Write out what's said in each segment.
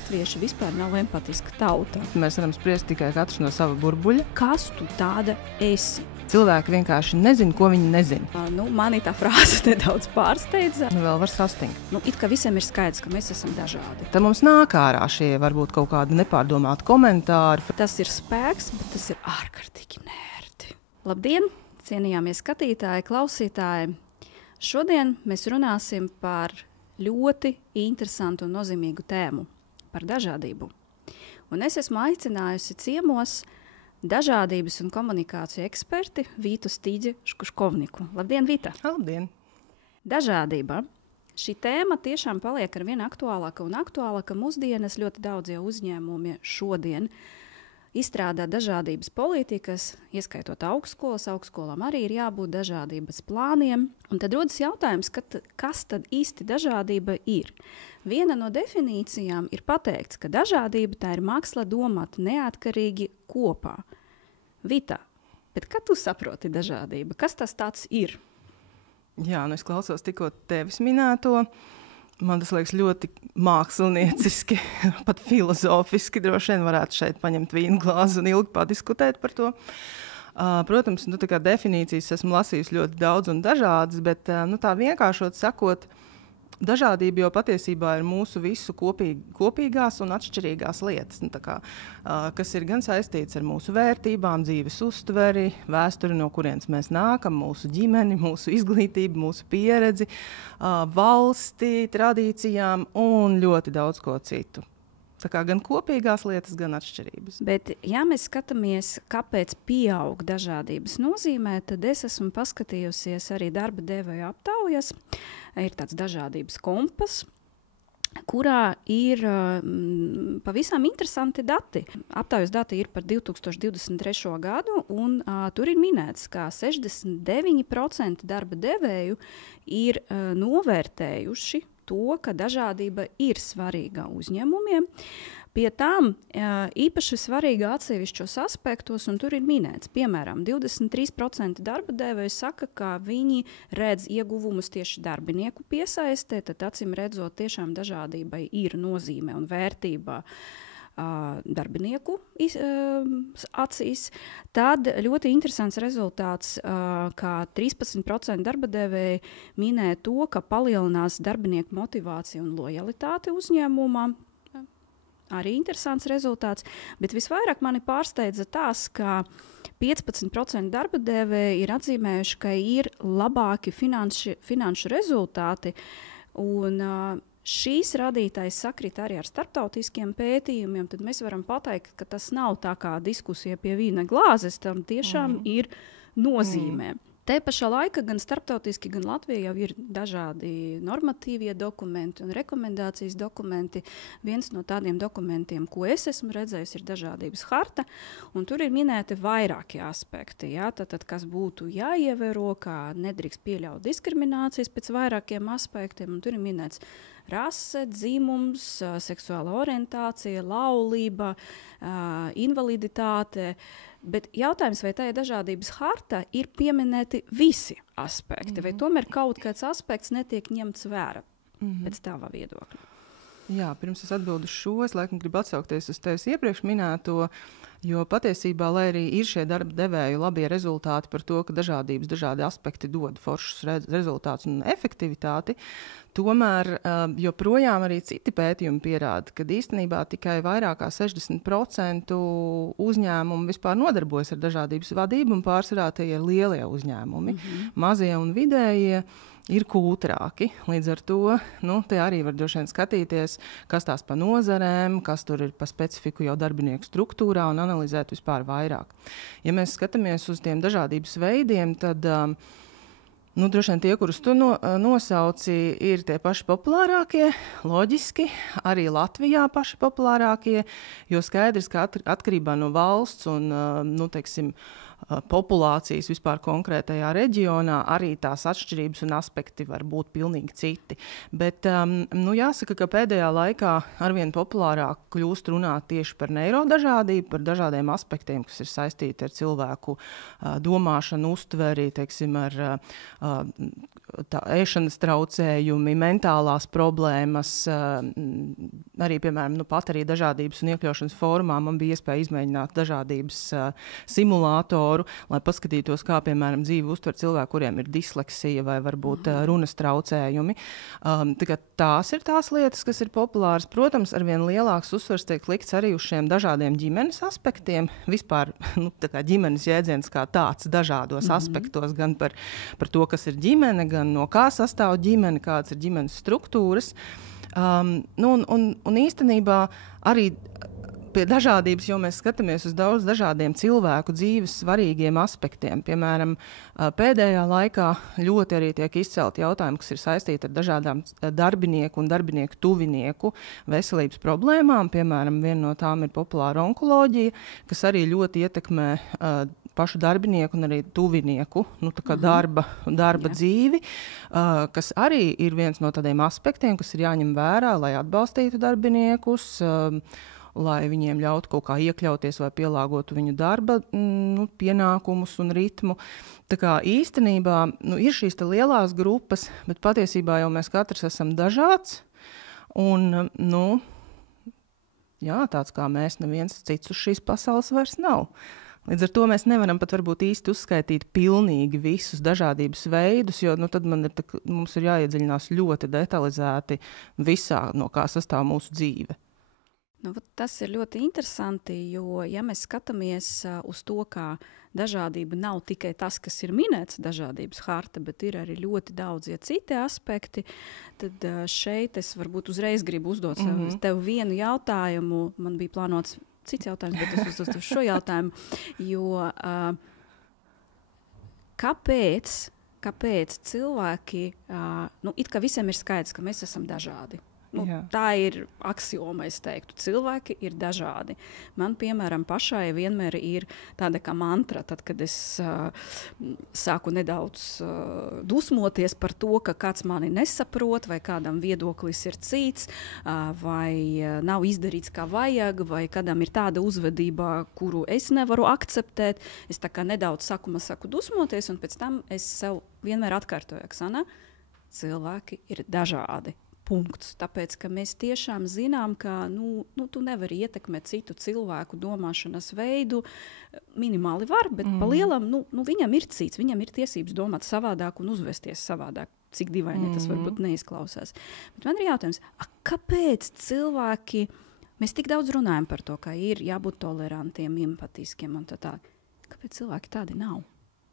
latvieši vispār nav empatiska tauta. Mēs varam spriest tikai katrs no sava burbuļa. Kas tu tāda esi? Cilvēki vienkārši nezina, ko viņi nezina. Mani tā frāze nedaudz pārsteidza. Vēl var sastingt. It kā visiem ir skaidrs, ka mēs esam dažādi. Tad mums nāk ārā šie varbūt kaut kādi nepārdomāti komentāri. Tas ir spēks, bet tas ir ārkārtīgi nērti. Labdien, cienījāmies skatītāji, klausītāji. Šodien mēs runāsim par ļoti interesantu un nozīmīgu tēmu – par dažādību. Un es esmu aicinājusi ciemos dažādības un komunikāciju eksperti Vītu Stīģi-Škuškovniku. Labdien, Vīta! Labdien! Dažādība. Šī tēma tiešām paliek ar vien aktuālāka un aktuālāka mūsdienas. Ļoti daudz jau uzņēmumi šodien izstrādā dažādības politikas, ieskaitot augstskolas. Augstskolām arī ir jābūt dažādības plāniem. Un tad rodas jautājums, kas tad īsti dažādība ir? Viena no definīcijām ir pateikts, ka dažādība tā ir māksla domāt neatkarīgi kopā. Vita, bet kā tu saproti dažādību? Kas tas tāds ir? Jā, es klausos tikko tevis minēto. Man tas liekas ļoti mākslinieciski, pat filozofiski. Droši vien varētu šeit paņemt vīnu glāzi un ilgi padiskutēt par to. Protams, tā kā definīcijas esmu lasījusi ļoti daudz un dažādas, bet tā vienkāršot sakot, dažādība jau patiesībā ir mūsu visu kopīgās un atšķirīgās lietas, kas ir gan saistīts ar mūsu vērtībām, dzīves uztveri, vēsturi, no kurienes mēs nākam, mūsu ģimeni, mūsu izglītību, mūsu pieredzi, valsti, tradīcijām un ļoti daudz ko citu. Tā kā gan kopīgās lietas, gan atšķirības. Bet, ja mēs skatāmies, kāpēc pieaug dažādības nozīmē, tad es esmu paskatījusies arī darba devēju aptaujas. Ir tāds dažādības kompas, kurā ir pavisam interesanti dati. Aptaujas dati ir par 2023. gadu, un tur ir minēts, ka 69% darba devēju ir novērtējuši to, ka dažādība ir svarīga uzņēmumiem. Pie tām īpaši svarīga atsevišķos aspektos, un tur ir minēts, piemēram, 23% darba devēju saka, ka viņi redz ieguvumus tieši darbinieku piesaistē, tad acīm redzot tiešām dažādībai ir nozīme un vērtība darbinieku acīs. Tad ļoti interesants rezultāts, ka 13% darba devēji minēja to, ka palielinās darbinieku motivāciju un lojalitāti uzņēmumā. Arī interesants rezultāts, bet visvairāk mani pārsteidza tas, ka 15% darba devēji ir atzīmējuši, ka ir labāki finanšu rezultāti, un šīs rādītājs sakrit arī ar starptautiskiem pētījumiem, tad mēs varam pateikt, ka tas nav tā kā diskusija pie vīna glāzes, tam tiešām ir nozīmē. Te pašā laikā gan starptautiski, gan Latvijā jau ir dažādi normatīvie dokumenti un rekomendācijas dokumenti. Viens no tādiem dokumentiem, ko es esmu redzējis, ir dažādības harta, un tur ir minēti vairāki aspekti. Ja? Tad, kas būtu jāievēro, kā nedrīkst pieļaut diskriminācijas pēc vairākiem aspektiem, un tur ir minēts rase, dzimums, seksuāla orientācija, laulība, invaliditāte. Bet jautājums, vai tā dažādības harta ir pieminēti visi aspekti, vai tomēr kaut kāds aspekts netiek ņemts vērā pēc tava viedokļa? Jā, pirms es atbildu šo, es laikam gribu atsaukties uz tevis iepriekš minēto, jo patiesībā, lai arī ir šie darba devēju labie rezultāti par to, ka dažādi aspekti dod foršus rezultātus un efektivitāti, tomēr joprojām arī citi pētījumi pierāda, ka īstenībā tikai vairāk kā 60% uzņēmumu vispār nodarbojas ar dažādības vadību, un pārsvarā tie ir lielie uzņēmumi. Mazie un vidējie ir kultrāki. Līdz ar to te arī var droši vien skatīties, kas tās pa nozarēm, kas tur ir pa specifiku jau darbinieku struktūrā un analizēt vispār vairāk. Ja mēs skatāmies uz tiem dažādības veidiem, tad droši vien tie, kurus tu nosauci, ir tie paši populārākie, loģiski, arī Latvijā paši populārākie, jo skaidrs, ka atkarībā no valsts un, populācijas vispār konkrētajā reģionā, arī tās atšķirības un aspekti var būt pilnīgi citi. Bet jāsaka, ka pēdējā laikā arvien populārāk kļūst runāt tieši par neirodažādību, par dažādiem aspektiem, kas ir saistīti ar cilvēku domāšanu, uztveri, teiksim, ar ēšanas traucējumi, mentālās problēmas, arī, piemēram, pat arī dažādības un iekļaušanas fórumā man bija iespēja izmēģināt dažādības simulātoru, lai paskatītos, kā, piemēram, dzīvi uztver cilvēki, kuriem ir disleksija vai varbūt runas traucējumi. Tās ir tās lietas, kas ir populāras. Protams, arvien lielāks uzsvars tiek likts arī uz šiem dažādiem ģimenes aspektiem. Vispār ģimenes jēdziens kā tāds dažādos aspektos, gan par to, kas ir ģimene, gan no kā sastāv ģimene, kādas ir ģimenes struktūras. Un īstenībā arī pie dažādības, jo mēs skatāmies uz daudz dažādiem cilvēku dzīves svarīgiem aspektiem. Piemēram, pēdējā laikā ļoti arī tiek izcelti jautājumi, kas ir saistīti ar dažādām darbinieku un darbinieku tuvinieku veselības problēmām. Piemēram, viena no tām ir populāra onkoloģija, kas arī ļoti ietekmē pašu darbinieku un arī tuvinieku darba dzīvi, kas arī ir viens no tādiem aspektiem, kas ir jāņem vērā, lai atbalstītu darbiniekus, lai viņiem ļautu kaut kā iekļauties vai pielāgotu viņu darba pienākumus un ritmu. Tā kā īstenībā ir šīs lielās grupas, bet patiesībā jau mēs katrs esam dažāds. Un, tāds kā mēs, neviens cits uz šīs pasaules vairs nav. Līdz ar to mēs nevaram pat varbūt īsti uzskaitīt pilnīgi visus dažādības veidus, jo tad mums ir jāiedziļinās ļoti detalizēti visā, no kā sastāv mūsu dzīve. Tas ir ļoti interesanti, jo, ja mēs skatāmies uz to, kā dažādība nav tikai tas, kas ir minēts dažādības harta, bet ir arī ļoti daudz citi aspekti, tad šeit es varbūt uzreiz gribu uzdot tev vienu jautājumu. Man bija plānots cits jautājums, bet es uzdodu šo jautājumu, jo kāpēc cilvēki, it kā visiem ir skaidrs, ka mēs esam dažādi. Tā ir aksioma, es teiktu. Cilvēki ir dažādi. Man, piemēram, pašai vienmēr ir tāda kā mantra, tad, kad es sāku nedaudz dusmoties par to, ka kāds mani nesaprot, vai kādam viedoklis ir cits, vai nav izdarīts kā vajag, vai kādam ir tāda uzvedība, kuru es nevaru akceptēt. Es tā kā nedaudz saku dusmoties, un pēc tam es sev vienmēr atkārtoju, Oksana, cilvēki ir dažādi. Punkts. Tāpēc, ka mēs tiešām zinām, ka tu nevari ietekmēt citu cilvēku domāšanas veidu. Minimāli var, bet pa lielam viņam ir cits. Viņam ir tiesības domāt savādāk un uzvesties savādāk. Cik dīvaini tas varbūt neizklausās. Bet man ir jautājums, kāpēc cilvēki, mēs tik daudz runājam par to, ka ir jābūt tolerantiem, empatiskiem un tā. Kāpēc cilvēki tādi nav?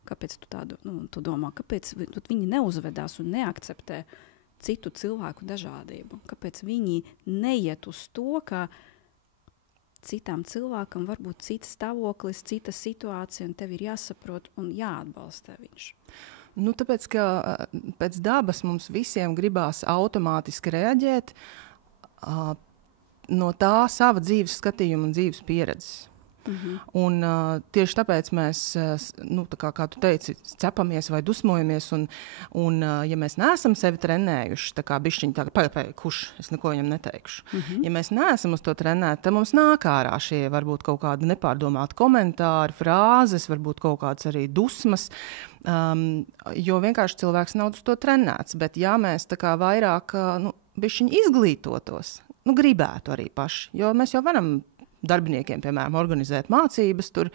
Kāpēc tu tādu tu domā? Kāpēc viņi neuzvedās un neakceptē citu cilvēku dažādību? Kāpēc viņi neiet uz to, ka citam cilvēkam var būt cits stāvoklis, cita situācija, un tev ir jāsaprot un jāatbalsta viņš? Tāpēc, ka pēc dabas mums visiem gribās automātiski reaģēt no tā sava dzīves skatījuma un dzīves pieredzes. Un tieši tāpēc mēs, kā tu teici, cepamies vai dusmojamies, un ja mēs neesam sevi trenējuši, tā kā bišķiņi tā, kurš, es neko viņam neteikšu. Ja mēs neesam uz to trenēti, tad mums nāk ārā šie varbūt kaut kādi nepārdomāti komentāri, frāzes, varbūt kaut kāds arī dusmas, jo vienkārši cilvēks nav uz to trenēts. Bet ja mēs tā kā vairāk bišķiņi izglītotos, gribētu arī paši, jo mēs jau varam darbiniekiem, piemēram, organizēt mācības tur,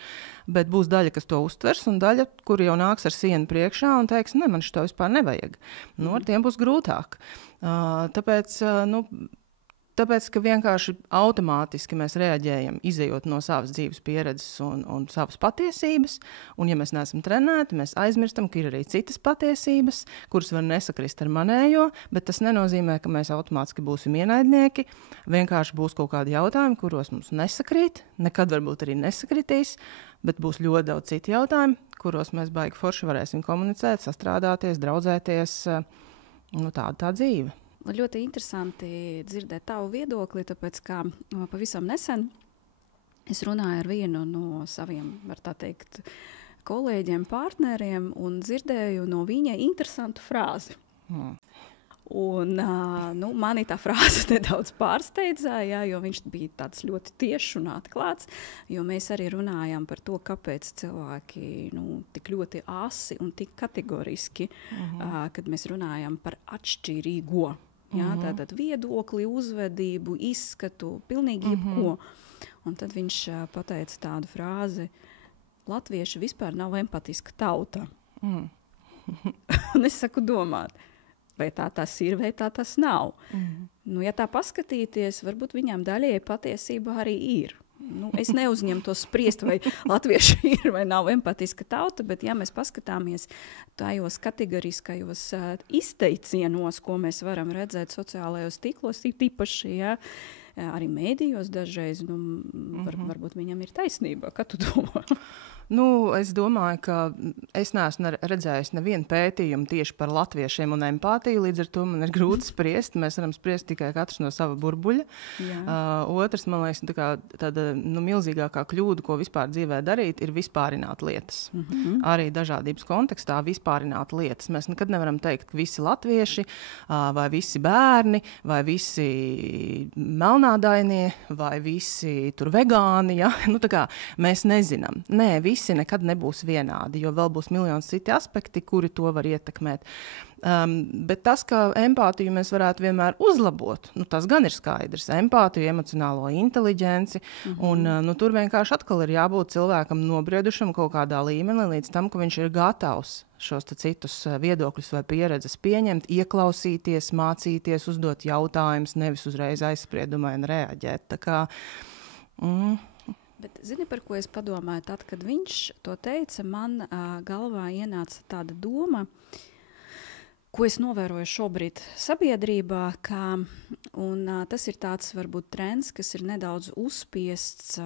bet būs daļa, kas to uztvers, un daļa, kur jau nāks ar sienu priekšā un teiks, ne, man šito vispār nevajag. Ar tiem būs grūtāk. Tāpēc, ka vienkārši automātiski mēs reaģējam, izejot no savas dzīves pieredzes un savas patiesības, un ja mēs neesam trenēti, mēs aizmirstam, ka ir arī citas patiesības, kuras var nesakrist ar manējo, bet tas nenozīmē, ka mēs automātiski būsim ienaidnieki, vienkārši būs kaut kādi jautājumi, kuros mums nesakrīt, nekad varbūt arī nesakritīs, bet būs ļoti daudz citu jautājumu, kuros mēs baigi forši varēsim komunicēt, sastrādāties, draudzēties, tā dzīve. Ļoti interesanti dzirdēt tavu viedokli, tāpēc, ka pavisam nesen es runāju ar vienu no saviem, var tā teikt, kolēģiem, partneriem un dzirdēju no viņa interesantu frāzi. Un, mani tā frāze nedaudz pārsteidzāja, jo viņš bija tāds ļoti tiešs un atklāts, jo mēs arī runājām par to, kāpēc cilvēki tik ļoti asi un tik kategoriski, kad mēs runājam par atšķirīgo. Jā, tātad viedokli, uzvedību, izskatu, pilnīgi jebko. Un tad viņš pateica tādu frāzi: latvieši vispār nav empatiska tauta. Un es saku domāt, vai tā tas ir, vai tā tas nav. Ja tā paskatīties, varbūt viņām daļēji patiesībā arī ir. Es neuzņemtos spriest, vai latvieši ir vai nav empatiska tauta, bet ja mēs paskatāmies tajos kategoriskajos izteicienos, ko mēs varam redzēt sociālajos tīklos, īpaši, arī mēdījos dažreiz, varbūt viņam ir taisnība. Kā tu domā? Es domāju, ka es neesmu redzējis nevienu pētījumu tieši par latviešiem un empātiju, līdz ar to man ir grūti spriest. Mēs varam spriest tikai katrs no sava burbuļa. Otrs, man liekas, tāda milzīgākā kļūda, ko vispār dzīvē darīt, ir vispārināt lietas. Arī dažādības kontekstā vispārināt lietas. Mēs nekad nevaram teikt, ka visi latvieši, vai visi bērni, vai visi melnādainie, vai visi tur vegāni. Ja? Mēs nezinām. Nē, visi nekad nebūs vienādi, jo vēl būs miljons citi aspekti, kuri to var ietekmēt. Bet tas, ka empātiju mēs varētu vienmēr uzlabot, tas gan ir skaidrs. Empātiju, emocionālo inteliģenci, un tur vienkārši atkal ir jābūt cilvēkam nobriedušam kaut kādā līmenī līdz tam, ka viņš ir gatavs šos citus viedokļus vai pieredzes pieņemt, ieklausīties, mācīties, uzdot jautājumus, nevis uzreiz aizspriedumaini reaģēt. Tā kā... Bet zini, par ko es padomāju? Tad, kad viņš to teica, man galvā ienāca tāda doma, ko es novēroju šobrīd sabiedrībā, un tas ir tāds varbūt trends, kas ir nedaudz uzspiests,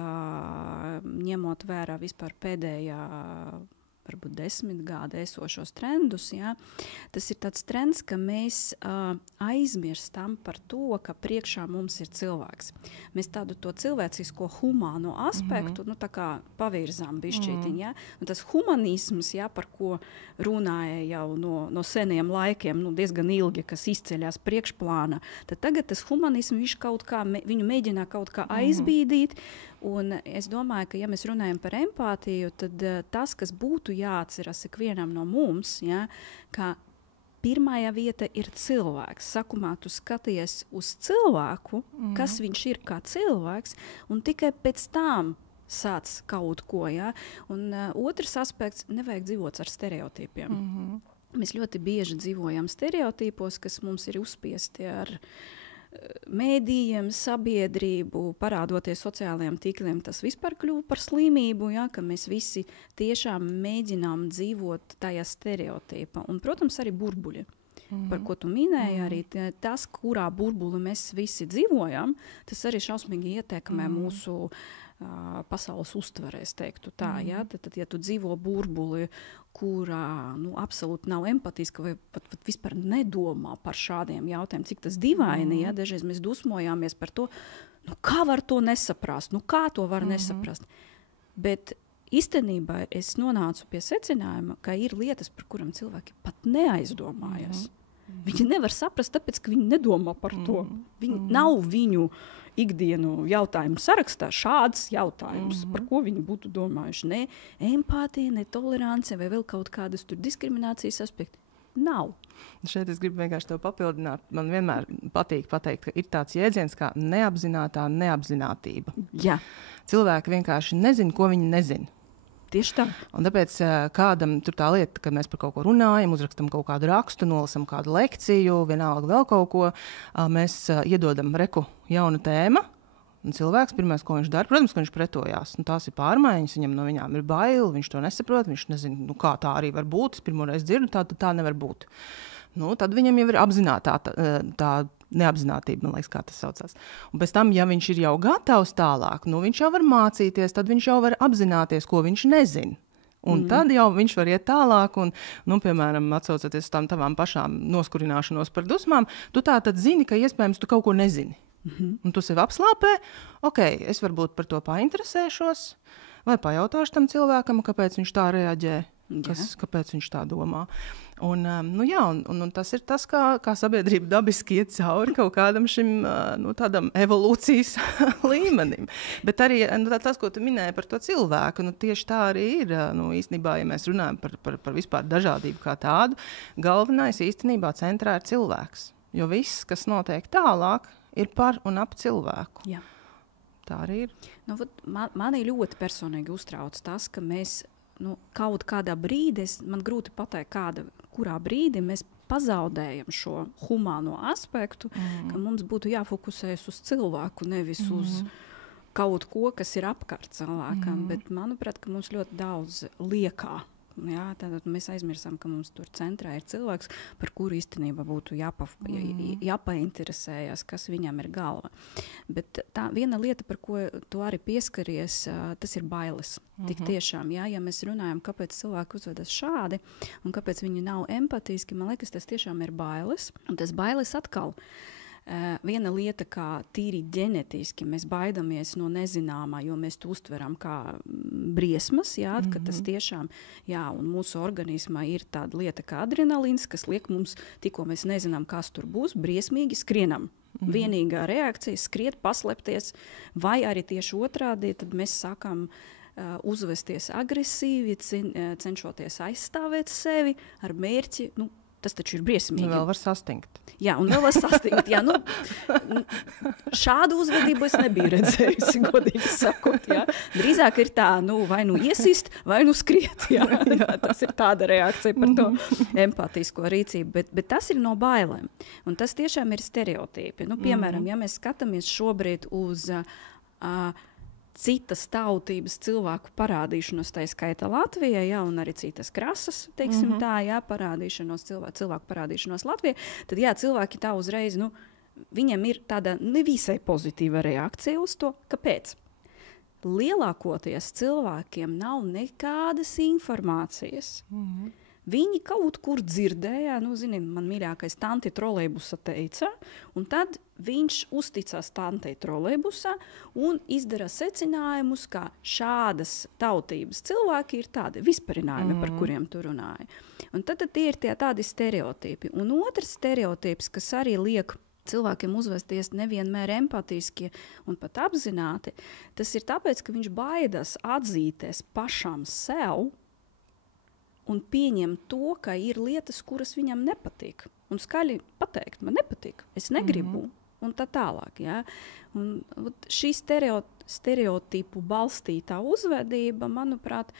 ņemot vērā vispār pēdējā varbūt 10 gadu esošos trendus. Ja? Tas ir tāds trends, ka mēs aizmirstam par to, ka priekšā mums ir cilvēks. Mēs tādu to cilvēcisko humāno aspektu tā kā pavirzām bišķītiņ. Ja? Un tas humanisms, ja, par ko runāja jau no seniem laikiem, diezgan ilgi, kas izceļās priekšplāna, tad tagad tas humanisms viņš kaut kā, viņu mēģina kaut kā aizbīdīt. Un es domāju, ka ja mēs runājam par empātiju, tad tas, kas būtu jāatceras ikvienam no mums, ja, ka pirmajā vieta ir cilvēks. Sakumā tu skaties uz cilvēku, kas viņš ir kā cilvēks, un tikai pēc tam sāc kaut ko. Ja? Un otrs aspekts, nevajag dzīvot ar stereotipiem. Mēs ļoti bieži dzīvojam stereotipos, kas mums ir uzspiesti ar mēdījiem, sabiedrību, parādoties sociālajiem tīkliem, tas vispār kļuva par slimību, ja, ka mēs visi tiešām mēģinām dzīvot tajā stereotipa. Un, protams, arī burbuļi, par ko tu minēji, arī tas, kurā burbuli mēs visi dzīvojam, tas arī šausmīgi ietekmē mūsu pasaules uztverē, es teiktu tā. Ja? Tad, ja tu dzīvo burbuli, kurā absolūti nav empatiska vai pat vispār nedomā par šādiem jautājumiem, cik tas dīvaini, ja? Dažreiz mēs dusmojāmies par to, kā var to nesaprast, kā to var nesaprast. Bet īstenībā es nonācu pie secinājuma, ka ir lietas, par kurām cilvēki pat neaizdomājas. Viņi nevar saprast, tāpēc, ka viņi nedomā par to. Nav viņu ikdienu jautājumu sarakstā šāds jautājums, par ko viņi būtu domājuši. Ne empātija, ne tolerance vai vēl kaut kādas tur diskriminācijas aspekti. Nav. Šeit es gribu vienkārši tev papildināt. Man vienmēr patīk pateikt, ka ir tāds jēdziens kā neapzinātā neapzinātība. Jā. Cilvēki vienkārši nezin, ko viņi nezin. Tieši tā. Un tāpēc kādam tur tā lieta, kad mēs par kaut ko runājam, uzrakstam kaut kādu rakstu, nolasam kādu lekciju, vienalga vēl kaut ko, mēs iedodam jauna tēma, un cilvēks pirmais, ko viņš dara, protams, ka viņš pretojās. Tās ir pārmaiņas, viņam no viņām ir bail, viņš to nesaprot, viņš nezina, kā tā arī var būt, es pirmoreiz dzirdu, tā nevar būt. Tad viņam jau ir apzinātā tā neapzinātība, man liekas, kā tas saucās. Un pēc tam, ja viņš ir jau gatavs tālāk, viņš jau var mācīties, tad viņš jau var apzināties, ko viņš nezina. Un tad jau viņš var iet tālāk un, piemēram, atsaucoties uz tavām pašām noskurināšanos par dusmām, tu tā tad zini, ka iespējams tu kaut ko nezini. Un tu sevi apslāpē, es varbūt par to painteresēšos, vai pajautāšu tam cilvēkam, kāpēc viņš tā reaģē. Jā. Kāpēc viņš tā domā. Un tas ir tas, kā sabiedrība dabiski iet cauri kaut kādam šim tādam evolūcijas līmenim. Bet arī tas, ko tu minēji par to cilvēku, tieši tā arī ir. Īstenībā, ja mēs runājam par vispār dažādību kā tādu, galvenais īstenībā centrā ir cilvēks. Jo viss, kas notiek tālāk, ir par un ap cilvēku. Jā. Tā arī ir. Mani ļoti personīgi uztrauc tas, ka mēs kaut kādā brīdī, man grūti pateikt, kurā brīdī mēs pazaudējam šo humāno aspektu, ka mums būtu jāfokusējas uz cilvēku, nevis uz kaut ko, kas ir apkārt cilvēkam. Bet manuprāt, ka mums ļoti daudz liekā. Jā, tad mēs aizmirsām, ka mums tur centrā ir cilvēks, par kuru īstenībā būtu jāpainteresējas, kas viņam ir galva. Bet tā viena lieta, par ko tu arī pieskaries, tas ir bailes. Tik tiešām, ja mēs runājam, kāpēc cilvēki uzvedas šādi un kāpēc viņi nav empatiski, man liekas, tas tiešām ir bailes. Un tas bailes atkal. Viena lieta, kā tīri ģenetiski mēs baidamies no nezināmā, jo mēs to uztveram kā briesmas, ka tas tiešām, un mūsu organismā ir tāda lieta kā adrenalīns, kas liek mums, tikko mēs nezinām, kas tur būs, briesmīgi skrienam. Vienīgā reakcija - skriet, paslēpties, vai arī tieši otrādi, tad mēs sākam uzvesties agresīvi, cenšoties aizstāvēt sevi ar mērķi, tas taču ir briesmīgi. Vēl var sastingt. Jā, un vēl var sastingt. Jā, šādu uzvedību es nebiju redzējusi, godīgi sakot. Jā. Drīzāk ir tā, vai iesist, vai skriet. Jā, tas ir tāda reakcija par to empātisko rīcību. Bet tas ir no bailēm. Un tas tiešām ir stereotipi. Piemēram, ja mēs skatāmies šobrīd uz citas tautības cilvēku parādīšanos, tā skaitā Latvijā, un arī citas krasas, teiksim tā, parādīšanos, cilvēku parādīšanos Latvijā, tad cilvēki tā uzreiz, viņiem ir tāda nevisai pozitīva reakcija uz to. Kāpēc? Lielākoties cilvēkiem nav nekādas informācijas. Viņi kaut kur dzirdēja, man mīļākais tanti trolejbusa teica, un tad viņš uzticās tantei trolejbusā un izdara secinājumus, ka šādas tautības cilvēki ir tādi visparinājumi, par kuriem tu runāji. Un tad tie ir tādi stereotipi. Un otrs stereotips, kas arī liek cilvēkiem uzvesties nevienmēr empatiski un pat apzināti, tas ir tāpēc, ka viņš baidās atzīties pašam sev un pieņem to, ka ir lietas, kuras viņam nepatīk. Un skaļi pateikt, man nepatīk, es negribu. Un tā tālāk. Ja? Un šī stereotipu balstītā uzvedība, manuprāt,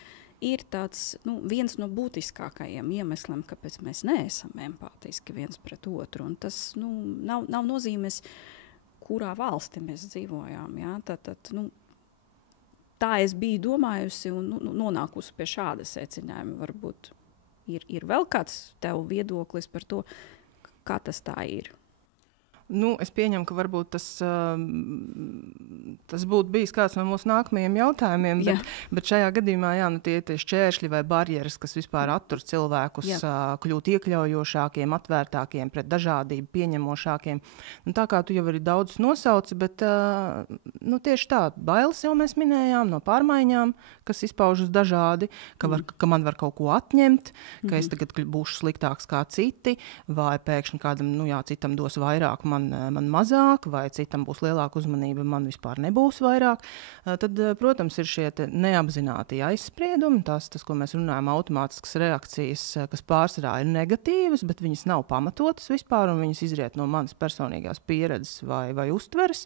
ir tāds, viens no būtiskākajiem iemesliem, kāpēc mēs neesam empātiski viens pret otru. Un tas nav nozīmes, kurā valstī mēs dzīvojām. Ja? Tā es biju domājusi un nonākusi pie šāda secinājuma. Varbūt ir vēl kāds tev viedoklis par to, kā tas tā ir? Es pieņemu, ka varbūt tas būtu bijis kāds no mūsu nākamajiem jautājumiem, bet šajā gadījumā tie šķēršļi vai barjeras, kas vispār attur cilvēkus kļūt iekļaujošākiem, atvērtākiem, pret dažādību pieņemošākiem. Tā kā tu jau arī daudz nosauci, bet tieši tā, bailes jau mēs minējām no pārmaiņām, kas izpaužas dažādi, ka man var kaut ko atņemt, ka es tagad būšu sliktāks kā citi, vai pēkšņi kādam, citam dos vairāk, man mazāk, vai citam būs lielāka uzmanība, man vispār nebūs vairāk. Tad, protams, ir šie neapzinātie aizspriedumi, tas, ko mēs runājam, automātiskas reakcijas, kas pārsvarā ir negatīvas, bet viņas nav pamatotas vispār, un viņas izriet no manas personīgās pieredzes vai uztveres.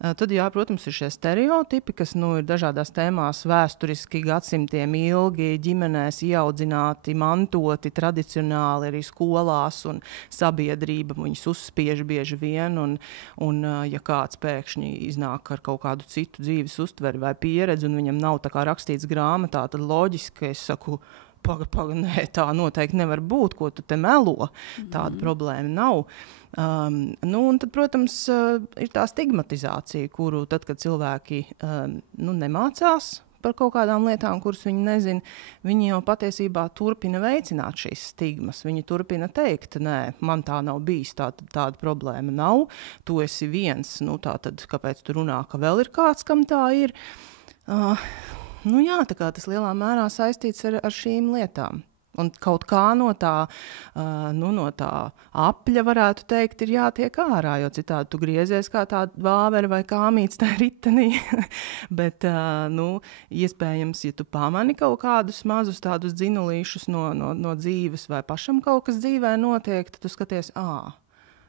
Tad, protams, ir šie stereotipi, kas ir dažādās tēmās vēsturiski gadsimtiem ilgi ģimenēs ieaudzināti, mantoti, tradicionāli arī skolās un sabiedrība viņus uzspiež bieži vien. Un ja kāds pēkšņi iznāk ar kaut kādu citu dzīves uztveri vai pieredzi un viņam nav tā kā rakstīts grāmatā, tad loģiski, ka es saku, nē, tā noteikti nevar būt, ko tu te melo. Tāda problēma nav. Un tad, protams, ir tā stigmatizācija, kuru tad, kad cilvēki nemācās par kaut kādām lietām, kuras viņi nezina, viņi jau patiesībā turpina veicināt šīs stigmas. Viņi turpina teikt, nē, man tā nav bijis, tāda problēma nav, tu esi viens, tā tad kāpēc tu runā, ka vēl ir kāds, kam tā ir? Nu jā, tā kā tas lielā mērā saistīts ar šīm lietām. Un kaut kā no tā apļa, varētu teikt, ir jātiek ārā, jo citādi tu griezies kā tāda vāvera vai kāmīts tajā ritenī. Bet, iespējams, ja tu pamani kaut kādus mazus tādus dzinulīšus no dzīves vai pašam kaut kas dzīvē notiek, tad tu skaties,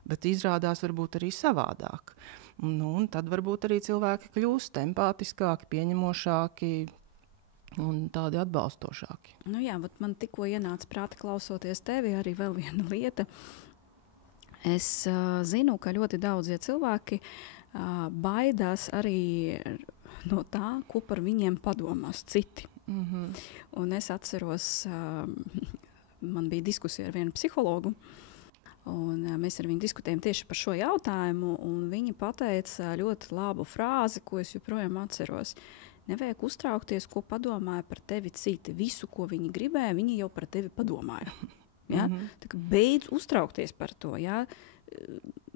bet izrādās varbūt arī savādāk. Un tad varbūt arī cilvēki kļūst empātiskāki, pieņemošāki, un tādi atbalstošāki. Nu jā, man tikko ienāca prāta klausoties tevi arī vēl viena lieta. Es zinu, ka ļoti daudzie cilvēki baidās arī no tā, ko par viņiem padomās citi. Mm-hmm. Un es atceros, man bija diskusija ar vienu psihologu, un mēs ar viņu diskutējām tieši par šo jautājumu, un viņa pateica ļoti labu frāzi, ko es joprojām atceros. Nevajag uztraukties, ko padomāja par tevi citi. Visu, ko viņi gribēja, viņi jau par tevi padomāja. Ja? Tā kā beidz uztraukties par to. Ja?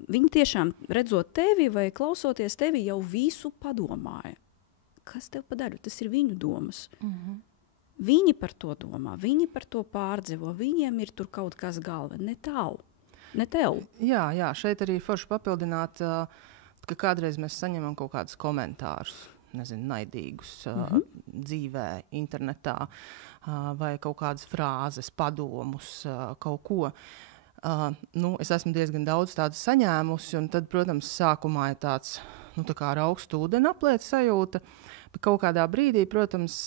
Viņi tiešām redzot tevi vai klausoties tevi jau visu padomāja. Kas tev padara? Tas ir viņu domas. Viņi par to domā, viņi par to pārdzīvo, viņiem ir tur kaut kas galva, ne tev. Jā, šeit arī forši papildināt, ka kādreiz mēs saņemam kaut kādus komentārus. Nezinu, naidīgus dzīvē, internetā, vai kaut kādas frāzes, padomus, kaut ko. Es esmu diezgan daudz tādu saņēmusi, un tad, protams, sākumā ir tāds, tā kā ar augstu ūdeni apliet sajūta, bet kaut kādā brīdī, protams,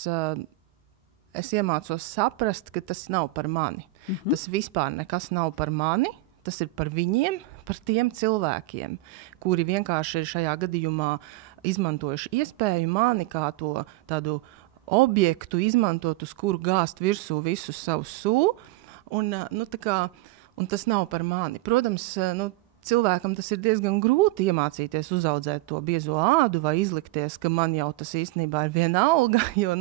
es iemācos saprast, ka tas nav par mani. Tas vispār nekas nav par mani, tas ir par viņiem, par tiem cilvēkiem, kuri vienkārši ir šajā gadījumā izmantojuši iespēju mani kā to tādu objektu izmantot, uz kuru gāzt virsū visu savu sūlu, un tas nav par mani. Protams, cilvēkam tas ir diezgan grūti iemācīties uzaudzēt to biezo ādu vai izlikties, ka man jau tas īstenībā ir vienalga, jo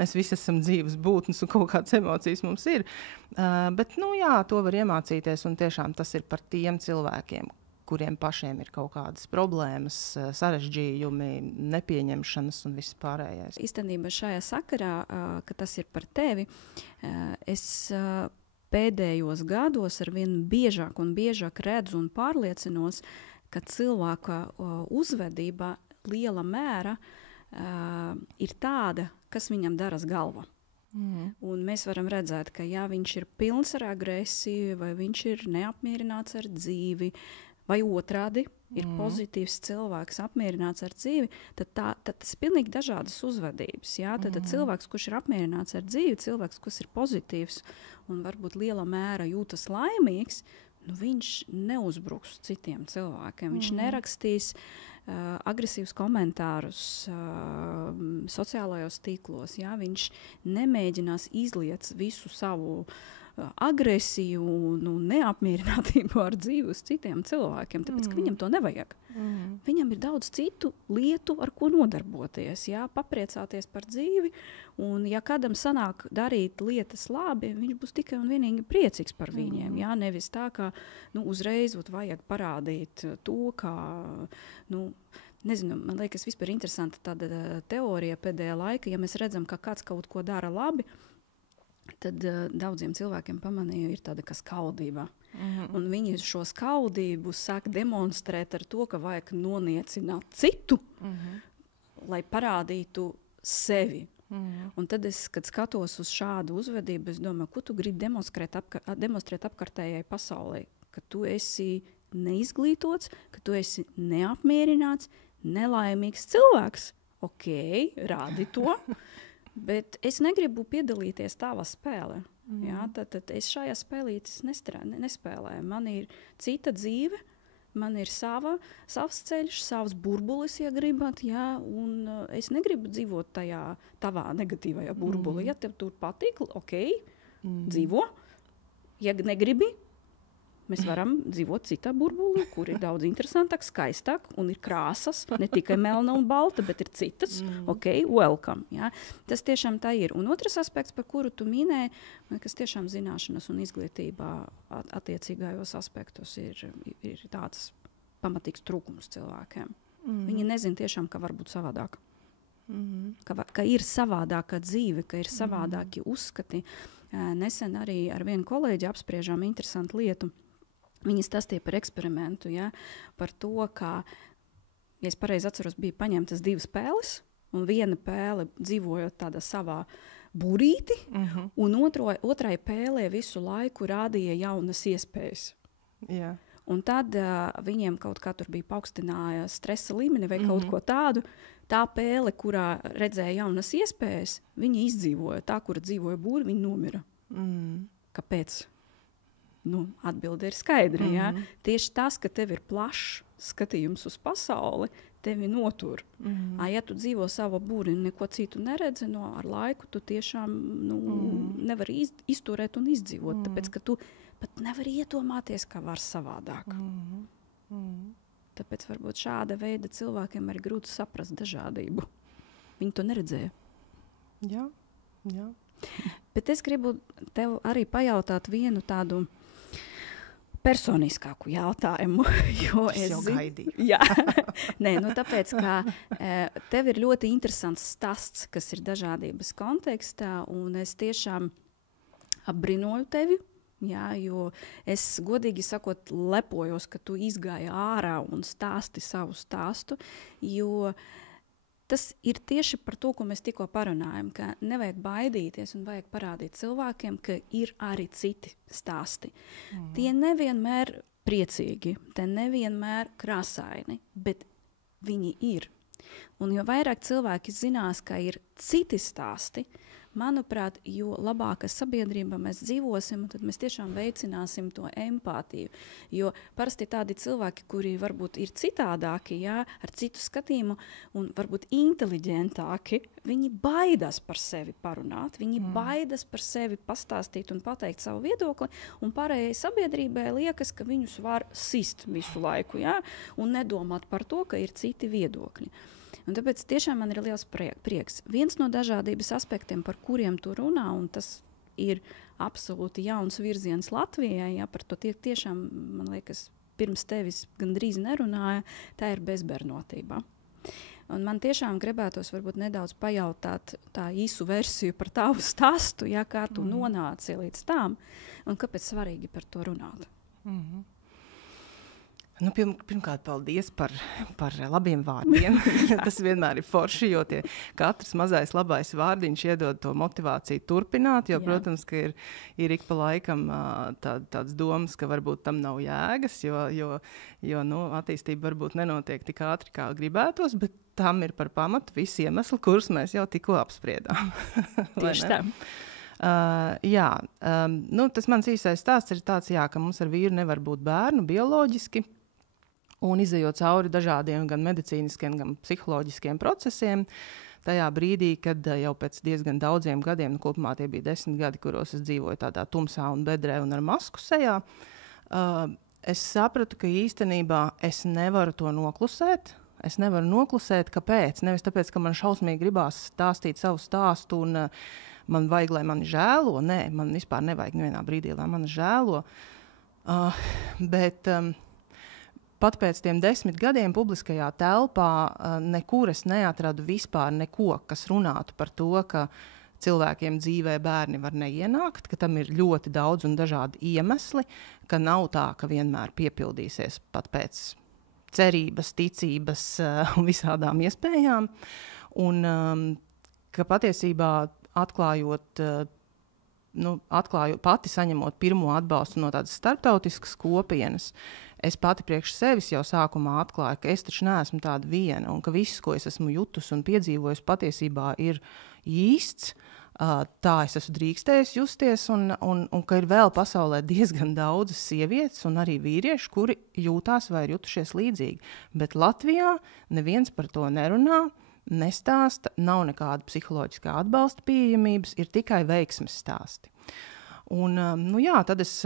mēs visi esam dzīves būtnes un kaut kādas emocijas mums ir. Bet, to var iemācīties, un tiešām tas ir par tiem cilvēkiem, kuriem pašiem ir kaut kādas problēmas, sarežģījumi, nepieņemšanas un viss pārējais. Īstenībā šajā sakarā, ka tas ir par tevi, es pēdējos gados arvien biežāk un biežāk redzu un pārliecinos, ka cilvēka uzvedība liela mēra ir tāda, kas viņam daras galva. Un mēs varam redzēt, ka ja viņš ir pilns ar agresiju, vai viņš ir neapmierināts ar dzīvi, vai otrādi ir pozitīvs cilvēks, apmierināts ar dzīvi, tad tas ir pilnīgi dažādas uzvedības. Ja? Tad cilvēks, kurš ir apmierināts ar dzīvi, cilvēks, kurš ir pozitīvs un varbūt liela mēra jūtas laimīgs, viņš neuzbruks citiem cilvēkiem. Viņš nerakstīs agresīvus komentārus sociālajos tīklos. Ja? Viņš nemēģinās izliet visu savu agresiju un neapmierinātību ar dzīvi uz citiem cilvēkiem, tāpēc, ka viņam to nevajag. Viņam ir daudz citu lietu, ar ko nodarboties, papriecāties par dzīvi, un ja kādam sanāk darīt lietas labi, viņš būs tikai un vienīgi priecīgs par viņiem, nevis tā, ka uzreiz vajag parādīt to, kā, nezinu, man liekas vispār interesanta tāda teorija pēdējā laika, ja mēs redzam, ka kāds kaut ko dara labi, tad daudziem cilvēkiem pamanīja, ir tāda kā skaudība. Un viņi šo skaudību sāk demonstrēt ar to, ka vajag noniecināt citu, lai parādītu sevi. Un tad es, kad skatos uz šādu uzvedību, es domāju, ko tu gribi demonstrēt apkārtējai pasaulē? Ka tu esi neizglītots, ka tu esi neapmierināts, nelaimīgs cilvēks. Ok, rādi to. Bet es negribu piedalīties tavā spēlē. Tad es šajā spēlītes nespēlēju. Man ir cita dzīve, man ir savs ceļš, savs burbulis, ja gribat, un es negribu dzīvot tajā tavā negatīvajā burbulī. Ja tev tur patīk, ok, dzīvo. Ja negribi, mēs varam dzīvot citā burbulī, kur ir daudz interesantāk, skaistāk, un ir krāsas, ne tikai melna un balta, bet ir citas. Ok, welcome. Ja? Tas tiešām tā ir. Un otrs aspekts, par kuru tu minēji, kas tiešām zināšanas un izglītībā attiecīgajos aspektus ir tāds pamatīgs trūkums cilvēkiem. Viņi nezina tiešām, ka var būt savādāk. ka ir savādāka dzīve, ka ir savādāki uzskati. Nesen arī ar vienu kolēģi apspriežām interesantu lietu. Viņi stāstīja par eksperimentu, ja, par to, ka, ja es pareizi atceros, bija paņemtas 2 pēles, un viena pēle dzīvojot tādā savā burīti, un otrai pēlē visu laiku rādīja jaunas iespējas. Jā. Un tad viņiem kaut kā tur bija paaugstināja stresa līmeni vai kaut ko tādu. Tā pēle, kurā redzēja jaunas iespējas, viņa izdzīvoja. Tā, kura dzīvoja būri, viņa nomira. Kāpēc? Atbilde ir skaidra. Ja? Tieši tas, ka tev ir plašs skatījums uz pasauli, tevi notur. Ja tu dzīvo savu būri un neko citu neredzi, ar laiku tu tiešām nevari izturēt un izdzīvot. Tāpēc, ka tu pat nevari iedomāties, ka var savādāk. Tāpēc varbūt šāda veida cilvēkiem ir grūti saprast dažādību. Viņi to neredzēja. Jā. Bet es gribu tev arī pajautāt vienu tādu personiskāku jautājumu. Jo es jau gaidīju. Jā. Nē, tāpēc, ka tev ir ļoti interesants stāsts, kas ir dažādības kontekstā, un es tiešām apbrinoju tevi. Jā, jo es godīgi sakot lepojos, ka tu izgāji ārā un stāsti savu stāstu, jo tas ir tieši par to, ko mēs tikko parunājam, ka nevajag baidīties un vajag parādīt cilvēkiem, ka ir arī citi stāsti. Tie nevienmēr priecīgi, tie nevienmēr krāsaini, bet viņi ir. Un jo vairāk cilvēki zinās, ka ir citi stāsti, manuprāt, jo labāka sabiedrība mēs dzīvosim, tad mēs tiešām veicināsim to empātiju. Jo parasti tādi cilvēki, kuri varbūt ir citādāki, jā, ar citu skatījumu un varbūt inteliģentāki, viņi baidās par sevi parunāt, viņi baidās par sevi pastāstīt un pateikt savu viedokli, un pārējai sabiedrībai liekas, ka viņus var sist visu laiku, jā, un nedomāt par to, ka ir citi viedokļi. Un tāpēc tiešām man ir liels prieks. Viens no dažādības aspektiem, par kuriem tu runā, un tas ir absolūti jauns virziens Latvijai, ja, par to tiešām, man liekas, pirms tevis gandrīz nerunāja, tā ir bezbērnotība. Un man tiešām gribētos varbūt nedaudz pajautāt tā īsu versiju par tavu stāstu, ja, kā tu nonāci līdz tām, un kāpēc svarīgi par to runāt. Pirmkārt, paldies par labiem vārdiem. Tas vienmēr ir forši, jo katrs mazais labais vārdiņš iedod to motivāciju turpināt, jo, protams, ka ir ik pa laikam tāds domas, ka varbūt tam nav jēgas, jo attīstība varbūt nenotiek tik ātri, kā gribētos, bet tam ir par pamatu visi iemesli, kurus mēs jau tikko apspriedām. Tieši tā. Tas mans īsais stāsts ir tāds, ka mums ar vīru nevar būt bērnu bioloģiski, un izejot cauri dažādiem gan medicīniskiem, gan psiholoģiskiem procesiem, tajā brīdī, kad jau pēc diezgan daudziem gadiem, kopumā tie bija 10 gadi, kuros es dzīvoju tādā tumsā un bedrē un ar masku sejā, es sapratu, ka īstenībā es nevaru to noklusēt. Es nevaru noklusēt, kāpēc? Nevis tāpēc, ka man šausmīgi gribās stāstīt savu stāstu un man vajag, lai mani žēlo. Nē, man vispār nevajag nevienā brīdī, lai mani žēlo. Bet pat pēc tiem 10 gadiem publiskajā telpā nekur es neatradu vispār neko, kas runātu par to, ka cilvēkiem dzīvē bērni var neienākt, ka tam ir ļoti daudz un dažādi iemesli, ka nav tā, ka vienmēr piepildīsies pat pēc cerības, ticības un visādām iespējām. Un ka patiesībā atklājot, pati saņemot pirmo atbalstu no tādas starptautiskas kopienas, es pati priekš sevis jau sākumā atklāju, ka es taču neesmu tāda viena un ka viss, ko es esmu jutus un piedzīvojis, patiesībā ir īsts. Tā es esmu drīkstējis justies un ka ir vēl pasaulē diezgan daudzas sievietes un arī vīrieši, kuri jūtās vai ir jutušies līdzīgi. Bet Latvijā neviens par to nerunā, nestāsta, nav nekāda psiholoģiskā atbalsta pieejamības, ir tikai veiksmes stāsti. Un, tad es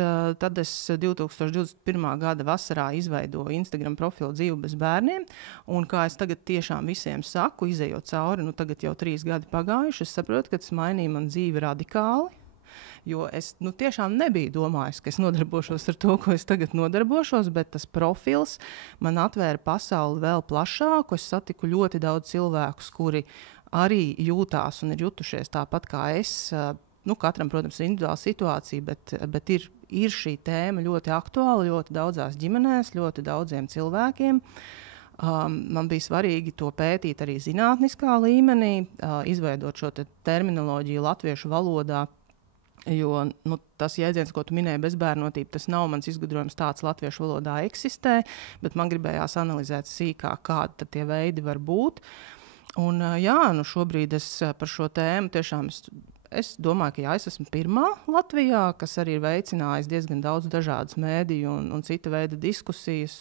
2021. gada vasarā izveidoju Instagram profilu Dzīve bez bērniem, un kā es tagad tiešām visiem saku, izejot cauri, tagad jau 3 gadi pagājuši, es saprotu, ka tas mainīja man dzīvi radikāli, jo es tiešām nebiju domājis, ka es nodarbošos ar to, ko es tagad nodarbošos, bet tas profils man atvēra pasauli vēl plašāku, es satiku ļoti daudz cilvēkus, kuri arī jūtās un ir jutušies tāpat kā es. Katram, protams, ir individuāla situācija, bet ir šī tēma ļoti aktuāla ļoti daudzās ģimenēs, ļoti daudziem cilvēkiem. Man bija svarīgi to pētīt arī zinātniskā līmenī, izveidot šo terminoloģiju latviešu valodā. Jo tas jēdziens, ko tu minēji, bezbērnotība, tas nav mans izgudrojums, tāds latviešu valodā eksistē, bet man gribējās analizēt sīkāk, kādi tie veidi var būt. Un, šobrīd es par šo tēmu tiešām es domāju, ka es esmu pirmā Latvijā, kas arī ir veicinājis diezgan daudz dažādas mēdīju un cita veida diskusijas.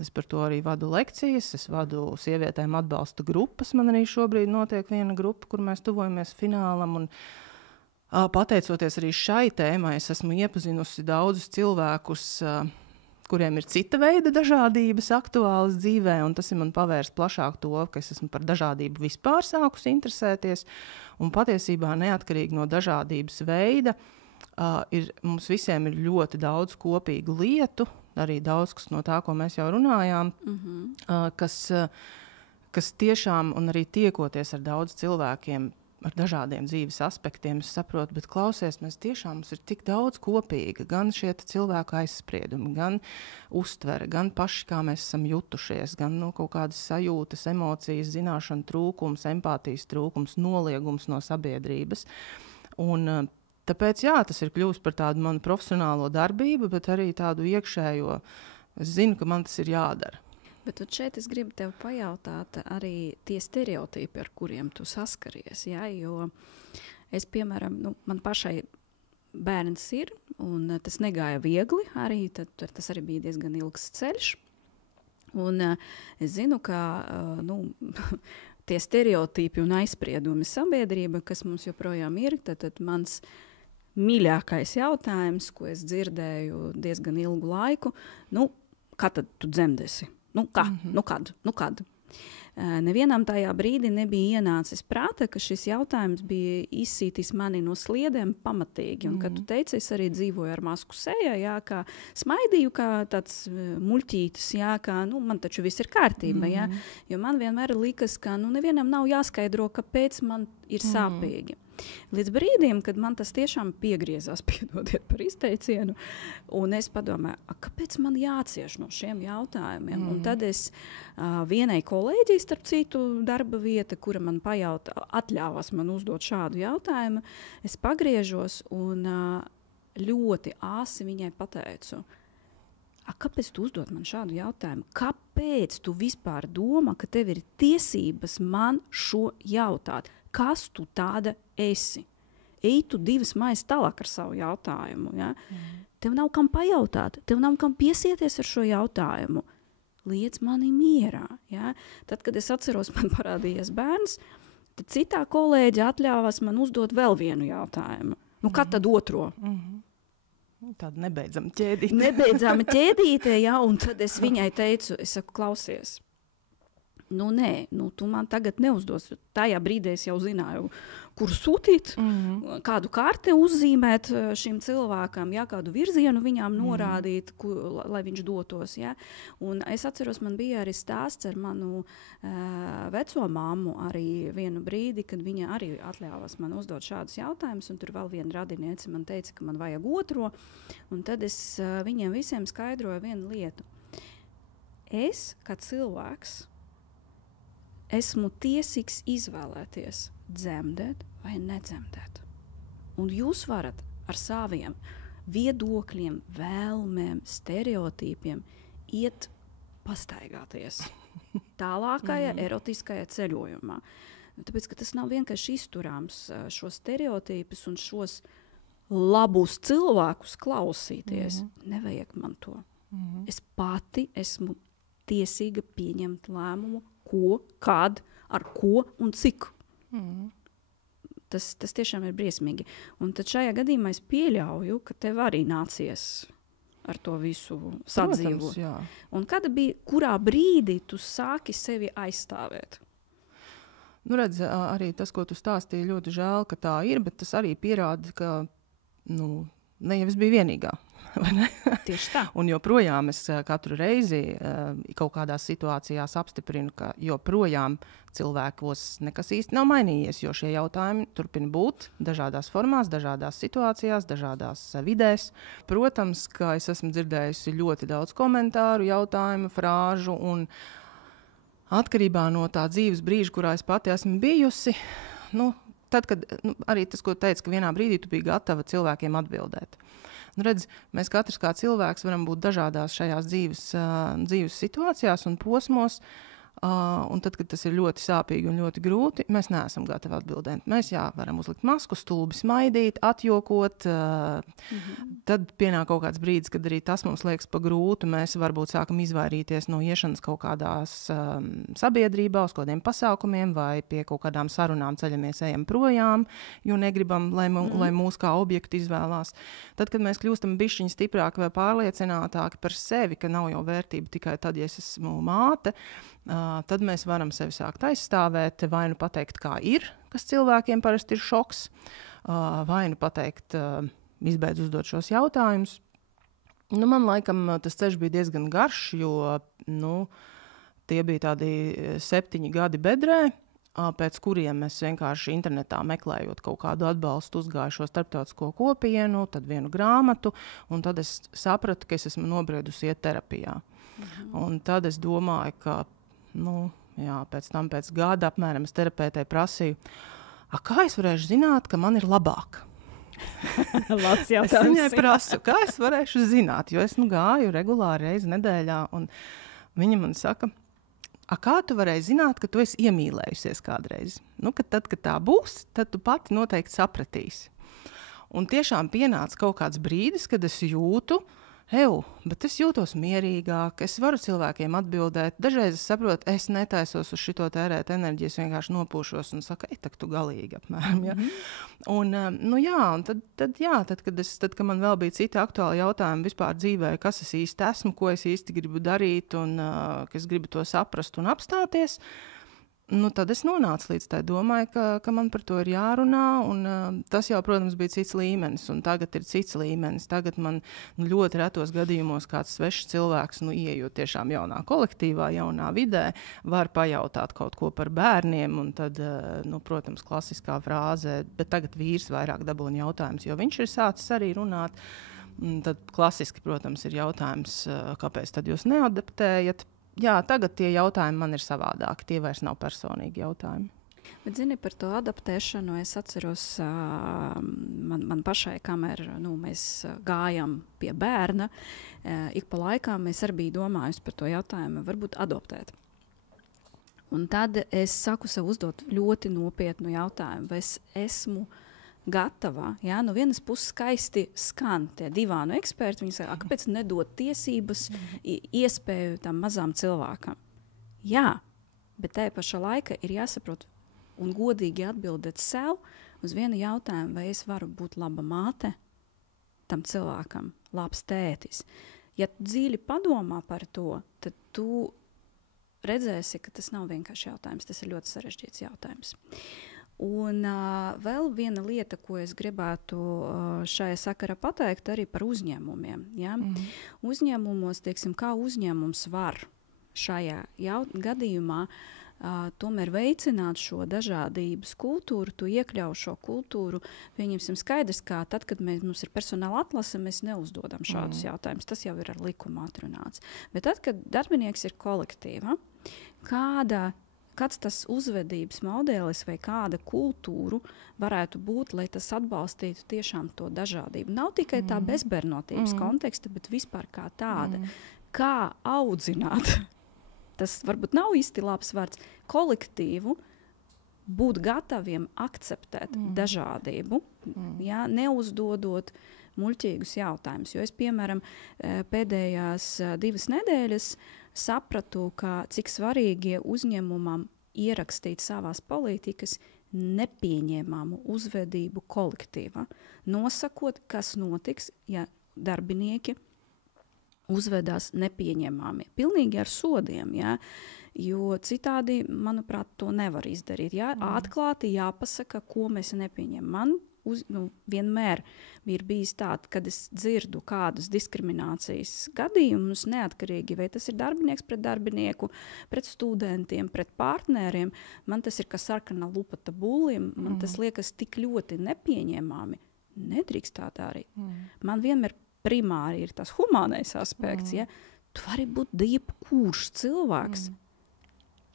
Es par to arī vadu lekcijas, es vadu sievietēm atbalsta grupas. Man arī šobrīd notiek viena grupa, kur mēs tuvojamies finālam. Un, pateicoties arī šai tēmai, es esmu iepazinusi daudzus cilvēkus, kuriem ir cita veida dažādības aktuālas dzīvē, un tas ir man pavērs plašāk to, ka es esmu par dažādību vispār sākusi interesēties. Un patiesībā neatkarīgi no dažādības veida, mums visiem ir ļoti daudz kopīgu lietu, arī daudz kas no tā, ko mēs jau runājām, kas tiešām, un arī tiekoties ar daudz cilvēkiem, ar dažādiem dzīves aspektiem, es saprotu, bet klausies, mums ir tik daudz kopīga, gan šie cilvēku aizspriedumi, gan uztvere, gan paši, kā mēs esam jutušies, gan kaut kādas sajūtas, emocijas, zināšana trūkums, empātijas trūkums, noliegums no sabiedrības. Un tāpēc, tas ir kļūst par tādu manu profesionālo darbību, bet arī tādu iekšējo, es zinu, ka man tas ir jādara. Bet šeit es gribu tev pajautāt arī tie stereotipi, ar kuriem tu saskaries. Ja? Jo es, piemēram, man pašai bērns ir, un tas negāja viegli. Tas arī bija diezgan ilgs ceļš. Un es zinu, ka tie stereotipi un aizspriedumi sabiedrība, kas mums joprojām ir, tad mans mīļākais jautājums, ko es dzirdēju diezgan ilgu laiku, kā tad tu dzemdēsi? Kad? Nevienam tajā brīdī nebija ienācis prātā, ka šis jautājums bija izsītis mani no sliedēm pamatīgi. Un, kad tu teici, es arī dzīvoju ar masku sejā, kā smaidīju, kā tāds muļķītis, kā man taču viss ir kārtība. Jo man vienmēr likas, ka nevienam nav jāskaidro, kāpēc man ir sāpīgi. Līdz brīdim, kad man tas tiešām piegriezās, piedodiet par izteicienu, un es padomāju, kāpēc man jācieš no šiem jautājumiem? Un tad es vienai kolēģei, starp citu darba vieta, kura man atļāvās man uzdot šādu jautājumu, es pagriežos un ļoti āsi viņai pateicu, kāpēc tu uzdod man šādu jautājumu? Kāpēc tu vispār domā, ka tev ir tiesības man šo jautāt? Kas tu tāda esi? Ej tu 2 maijas tālāk ar savu jautājumu. Ja? Tev nav kam pajautāt, tev nav kam piesieties ar šo jautājumu. Liec mani mierā. Ja? Tad, kad es atceros, man parādījies bērns, tad citā kolēģe atļāvās man uzdot vēl vienu jautājumu. Kad tad otro? Tāda nebeidzama ķēdīte. Nebeidzama ķēdīte, un tad es viņai teicu, es saku, klausies, nē, tu man tagad neuzdos. Tajā brīdī es jau zināju, kur sūtīt, kādu karti uzzīmēt šim cilvēkam, kādu virzienu viņām norādīt, lai viņš dotos. Ja? Un es atceros, man bija arī stāsts ar manu veco mammu arī vienu brīdi, kad viņa arī atļāvās man uzdot šādus jautājumus, un tur vēl viena radiniece man teica, ka man vajag otro, un tad es viņiem visiem skaidroju vienu lietu. Es, kā cilvēks, esmu tiesīgs izvēlēties dzemdēt vai nedzemdēt. Un jūs varat ar saviem viedokļiem, vēlmēm, stereotīpiem iet pastaigāties tālākajā erotiskajā ceļojumā. Tāpēc, ka tas nav vienkārši izturāms šos stereotīpus un šos labus cilvēkus klausīties. Nevajag man to. Es pati esmu tiesīga pieņemt lēmumu, ko, kad, ar ko un cik. Tas tiešām ir briesmīgi. Un tad šajā gadījumā es pieļauju, ka tev arī nācies ar to visu sadzīvot. Protams, un kurā brīdī tu sāki sevi aizstāvēt? Redz, arī tas, ko tu stāstīji, ļoti žēl, ka tā ir, bet tas arī pierāda, ka ne jau es biju vienīgā. vai ne? Tieši tā. Un joprojām es katru reizi kaut kādās situācijās apstiprinu, ka joprojām cilvēkos nekas īsti nav mainījies, jo šie jautājumi turpina būt dažādās formās, dažādās situācijās, dažādās vidēs. Protams, ka es esmu dzirdējusi ļoti daudz komentāru, jautājumu, frāžu, un atkarībā no tā dzīves brīža, kurā es pati esmu bijusi, tad, kad arī tas, ko teicu, ka vienā brīdī tu biji gatava cilvēkiem atbildēt. Redz, mēs katrs kā cilvēks varam būt dažādās šajās dzīves situācijās un posmos, un tad, kad tas ir ļoti sāpīgi un ļoti grūti, mēs neesam gatavi atbildēt. Mēs varam uzlikt masku, stulbi smaidīt, atjokot, tad pienāk kaut kāds brīdis, kad arī tas mums liekas pa grūtu, mēs varbūt sākam izvairīties no iešanas kaut kādās sabiedrībā, uz kādiem pasākumiem vai pie kaut kādām sarunām ceļamies, ejam projām, jo negribam, lai mūs kā objektu izvēlās. Tad, kad mēs kļūstam bišķiņi stiprāki vai pārliecinātāki par sevi, ka nav jau vērtība tikai tad, ja es esmu māte, tad mēs varam sevi sākt aizstāvēt, vai nu pateikt, kā ir, kas cilvēkiem parasti ir šoks, vai nu pateikt, izbeidz uzdot šos jautājumus. Man laikam tas ceļš bija diezgan garš, jo tie bija tādi 7 gadi bedrē, pēc kuriem es vienkārši internetā meklējot kaut kādu atbalstu uzgāju šo starptautisko kopienu, tad vienu grāmatu, un tad es sapratu, ka es esmu nobriedusi iet terapijā. Un tad es domāju, ka pēc gada apmēram es terapeitei prasīju, kā es varēšu zināt, ka man ir labāk? Labs jautājums. Es viņai prasu, kā es varēšu zināt, jo es gāju regulāri reizi nedēļā, un viņa man saka, kā tu varēji zināt, ka tu esi iemīlējusies kādreiz? Tad, kad tā būs, tad tu pati noteikti sapratīsi. Un tiešām pienāca kaut kāds brīdis, kad es jūtu, bet es jūtos mierīgāk, es varu cilvēkiem atbildēt. Dažreiz es saprotu, es netaisos uz šito tērēt enerģiju, es vienkārši nopūšos un saku, tak tu galīgi apmēram. Ja? Un tad, kad man vēl bija citi aktuāli jautājumi vispār dzīvē, kas es īsti esmu, ko es īsti gribu darīt un ka es gribu to saprast un apstāties, tad es nonācu līdz tai domai, ka man par to ir jārunā, un tas jau, protams, bija cits līmenis, un tagad ir cits līmenis. Tagad man ļoti retos gadījumos kāds svešs cilvēks, ieejot tiešām jaunā kolektīvā, jaunā vidē, var pajautāt kaut ko par bērniem, un tad, protams, klasiskā frāze, bet tagad vīrs vairāk dabūna jautājums, jo viņš ir sācis arī runāt. Tad klasiski, protams, ir jautājums, kāpēc tad jūs neadaptējat? Jā, tagad tie jautājumi man ir savādāki. Tie vairs nav personīgi jautājumi. Bet, zini, par to adaptēšanu es atceros man pašai, kamēr mēs gājam pie bērna, ik pa laikām es arī biju domājusi par to jautājumu, varbūt adoptēt. Un tad es saku sev uzdot ļoti nopietnu jautājumu, vai es esmu gatava, no vienas puses skaisti skan tie divānu eksperti, viņi saka, kāpēc nedot tiesības, iespēju tam mazām cilvēkam? Jā, bet tajā pašā laika ir jāsaprot un godīgi atbildēt sev uz vienu jautājumu, vai es varu būt laba māte tam cilvēkam, labs tētis. Ja tu dziļi padomā par to, tad tu redzēsi, ka tas nav vienkārši jautājums, tas ir ļoti sarežģīts jautājums. Un vēl viena lieta, ko es gribētu šajā sakarā pateikt, arī par uzņēmumiem. Ja? Uzņēmumos, kā uzņēmums var šajā gadījumā tomēr veicināt šo dažādības kultūru, tu iekļauj šo kultūru. Pieņemsim skaidrs, kā tad, kad mums ir personāla atlase, mēs neuzdodam šādus jautājumus. Tas jau ir ar likumu atrunāts. Bet tad, kad darbinieks ir kolektīva, kāds tas uzvedības modelis vai kāda kultūra varētu būt, lai tas atbalstītu tiešām to dažādību. Nav tikai tā bezbērnotības konteksta, bet vispār kā tāda. Kā audzināt, tas varbūt nav īsti labs vārds, kolektīvu, būt gataviem akceptēt dažādību, neuzdodot muļķīgus jautājumus. Jo es, piemēram, pēdējās 2 nedēļas sapratu, cik svarīgi uzņēmumam ierakstīt savās politikas nepieņemamu uzvedību kolektīvā, nosakot, kas notiks, ja darbinieki uzvedās nepieņemami. Pilnīgi ar sodiem, jo citādi, manuprāt, to nevar izdarīt. Atklāti jāpasaka, ko mēs nepieņemam. Man vienmēr ir bijis tāda, kad es dzirdu kādus diskriminācijas gadījumus, neatkarīgi, vai tas ir darbinieks pret darbinieku, pret studentiem, pret partneriem, man tas ir kā sarkana lupa tabulim, man tas liekas tik ļoti nepieņemami. Nedrīkst tā darīt. Man vienmēr primāri ir tas humānais aspekts, ja? Tu vari būt jebkurš cilvēks.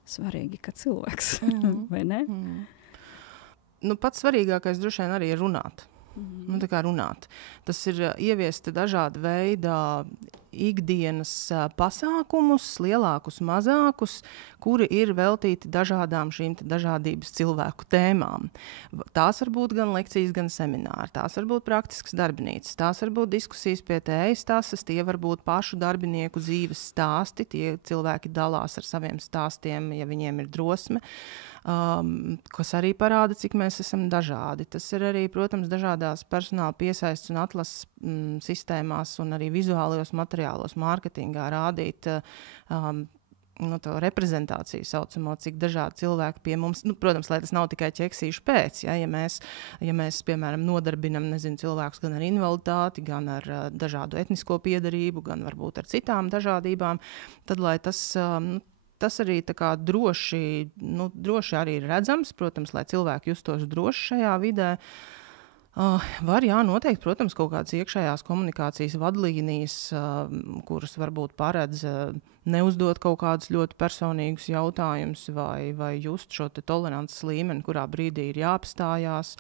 Svarīgi, ka cilvēks, vai ne? Nu, pats svarīgākais droši vien arī ir runāt. Nu, tā kā runāt. Tas ir ieviest dažāda veida ikdienas pasākumus, lielākus, mazākus, kuri ir veltīti dažādām šīm dažādības cilvēku tēmām. Tās var būt gan lekcijas, gan semināri, tās var būt praktiskas darbinīcas, tās var būt diskusijas pie tējas, tie var būt pašu darbinieku dzīves stāsti, tie cilvēki dalās ar saviem stāstiem, ja viņiem ir drosme. Kas arī parāda, cik mēs esam dažādi. Tas ir arī, protams, dažādās personāla piesaistes un atlases sistēmās un arī vizuālajos materiālos, mārketingā rādīt to reprezentāciju saucamo, cik dažādi cilvēki pie mums, protams, lai tas nav tikai ķeksīšu pēc, ja mēs, piemēram, nodarbinam, cilvēkus gan ar invaliditāti, gan ar dažādu etnisko piedarību, gan varbūt ar citām dažādībām, tad, lai tas arī tā kā droši arī ir redzams, protams, lai cilvēki justos droši šajā vidē. Var, noteikti, protams, kaut kādas iekšējās komunikācijas vadlīnijas, kuras varbūt paredz neuzdot kaut kādus ļoti personīgus jautājumus vai just šo tolerances līmeni, kurā brīdī ir jāapstājās.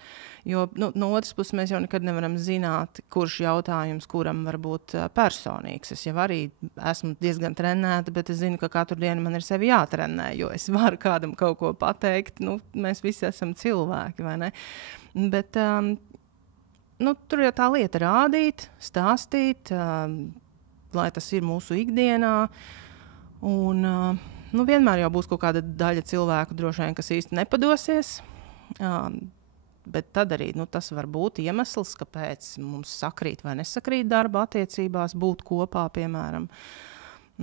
Jo no otras puses mēs jau nekad nevaram zināt, kurš jautājums kuram var būt personīgs. Es jau arī esmu diezgan trenēta, bet es zinu, ka katru dienu man ir sevi jātrenē, jo es varu kādam kaut ko pateikt. Mēs visi esam cilvēki, vai ne? Bet tur jau tā lieta rādīt, stāstīt, lai tas ir mūsu ikdienā. Un vienmēr jau būs kaut kāda daļa cilvēku droši vien, kas īsti nepadosies. Bet tad arī tas var būt iemesls, kāpēc mums sakrīt vai nesakrīt darba attiecībās, būt kopā, piemēram.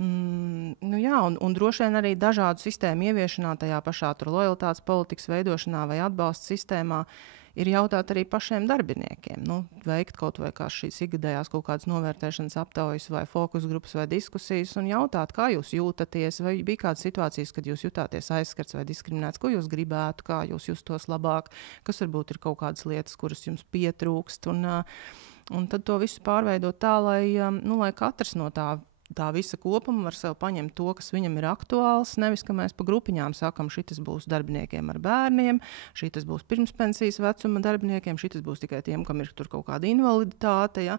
Un droši vien arī dažādu sistēmu ieviešanā, tajā pašā lojalitātes politikas veidošanā vai atbalsta sistēmā, ir jautāt arī pašiem darbiniekiem. Veikt kaut vai kā šīs ikgadējās kaut kādas novērtēšanas aptaujas vai fokus grupas vai diskusijas un jautāt, kā jūs jūtaties, vai bija kādas situācijas, kad jūs jutāties aizskarts vai diskriminēts, ko jūs gribētu, kā jūs justos labāk, kas varbūt ir kaut kādas lietas, kuras jums pietrūkst. Un tad to visu pārveidot tā, lai katrs no tā visa kopuma var sev paņemt to, kas viņam ir aktuāls, nevis, ka mēs pa grupiņām sakam, šitas būs darbiniekiem ar bērniem, šitas būs pirmspensijas vecuma darbiniekiem, šitas būs tikai tiem, kam ir tur kaut kāda invaliditāte, ja?